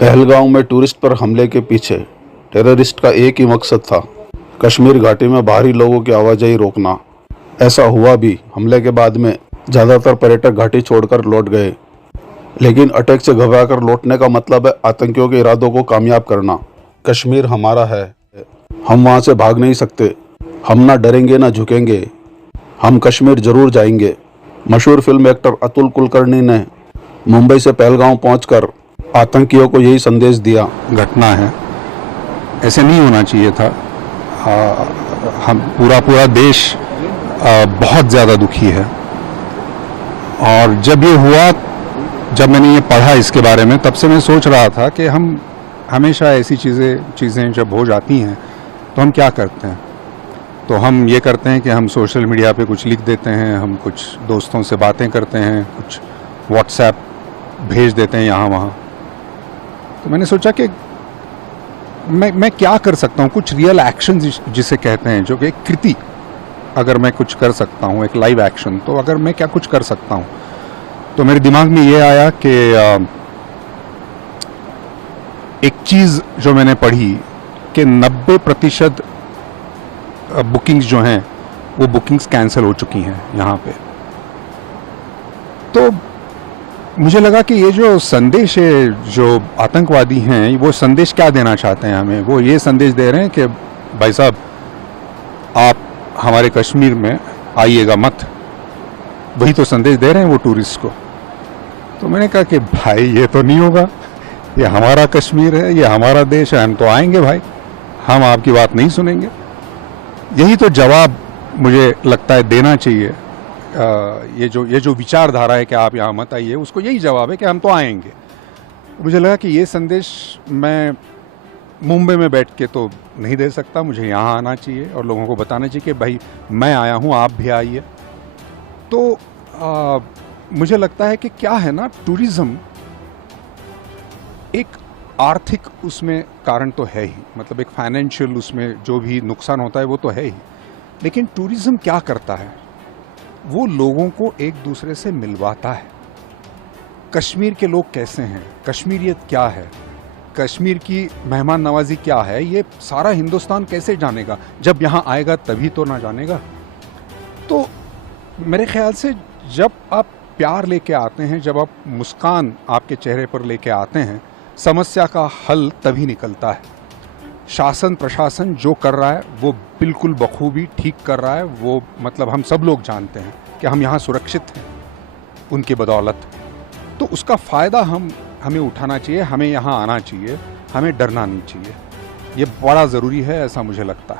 पहलगाम में टूरिस्ट पर हमले के पीछे टेररिस्ट का एक ही मकसद था, कश्मीर घाटी में बाहरी लोगों की आवाजाही रोकना। ऐसा हुआ भी। हमले के बाद में ज़्यादातर पर्यटक घाटी छोड़कर लौट गए, लेकिन अटैक से घबराकर लौटने का मतलब है आतंकियों के इरादों को कामयाब करना। कश्मीर हमारा है, हम वहाँ से भाग नहीं सकते। हम ना डरेंगे ना झुकेंगे, हम कश्मीर जरूर जाएंगे। मशहूर फिल्म एक्टर अतुल कुलकर्णी ने मुंबई से पहलगाम पहुंचकर आतंकियों को यही संदेश दिया। घटना है, ऐसे नहीं होना चाहिए था। हम पूरा देश बहुत ज़्यादा दुखी है। और जब ये हुआ, जब मैंने ये पढ़ा इसके बारे में, तब से मैं सोच रहा था कि हम हमेशा ऐसी चीज़ें जब हो जाती हैं तो हम क्या करते हैं। तो हम ये करते हैं कि हम सोशल मीडिया पे कुछ लिख देते हैं, हम कुछ दोस्तों से बातें करते हैं, कुछ व्हाट्सएप भेज देते हैं यहाँ वहाँ। तो मैंने सोचा कि मैं क्या कर सकता हूँ, कुछ रियल एक्शन जिसे कहते हैं, जो कि एक कृति अगर मैं कुछ कर सकता हूँ, एक लाइव एक्शन, तो अगर मैं क्या कुछ कर सकता हूँ। तो मेरे दिमाग में ये आया कि एक चीज़ जो मैंने पढ़ी कि 90% बुकिंग्स जो हैं वो बुकिंग्स कैंसिल हो चुकी हैं यहाँ पे। तो मुझे लगा कि ये जो संदेश है, जो आतंकवादी हैं, वो संदेश क्या देना चाहते हैं हमें। वो ये संदेश दे रहे हैं कि भाई साहब, आप हमारे कश्मीर में आइएगा मत। वही तो संदेश दे रहे हैं वो टूरिस्ट को। तो मैंने कहा कि भाई ये तो नहीं होगा, ये हमारा कश्मीर है, ये हमारा देश है, हम तो आएंगे भाई, हम आपकी बात नहीं सुनेंगे। यही तो जवाब मुझे लगता है देना चाहिए। ये जो विचारधारा है कि आप यहाँ मत आइए, उसको यही जवाब है कि हम तो आएंगे। मुझे लगा कि ये संदेश मैं मुंबई में बैठ के तो नहीं दे सकता, मुझे यहाँ आना चाहिए और लोगों को बताना चाहिए कि भाई मैं आया हूँ, आप भी आइए। तो मुझे लगता है कि क्या है ना, टूरिज़्म एक आर्थिक उसमें कारण तो है ही, मतलब एक फाइनेंशियल उसमें जो भी नुकसान होता है वो तो है ही। लेकिन टूरिज़्म क्या करता है, वो लोगों को एक दूसरे से मिलवाता है। कश्मीर के लोग कैसे हैं, कश्मीरियत क्या है, कश्मीर की मेहमान नवाजी क्या है, ये सारा हिंदुस्तान कैसे जानेगा। जब यहाँ आएगा तभी तो ना जानेगा। तो मेरे ख्याल से जब आप प्यार लेके आते हैं, जब आप मुस्कान आपके चेहरे पर लेके आते हैं, समस्या का हल तभी निकलता है। शासन प्रशासन जो कर रहा है वो बिल्कुल बखूबी ठीक कर रहा है। वो मतलब हम सब लोग जानते हैं कि हम यहाँ सुरक्षित हैं उनकी बदौलत। तो उसका फ़ायदा हमें उठाना चाहिए, हमें यहाँ आना चाहिए, हमें डरना नहीं चाहिए। ये बड़ा ज़रूरी है, ऐसा मुझे लगता है।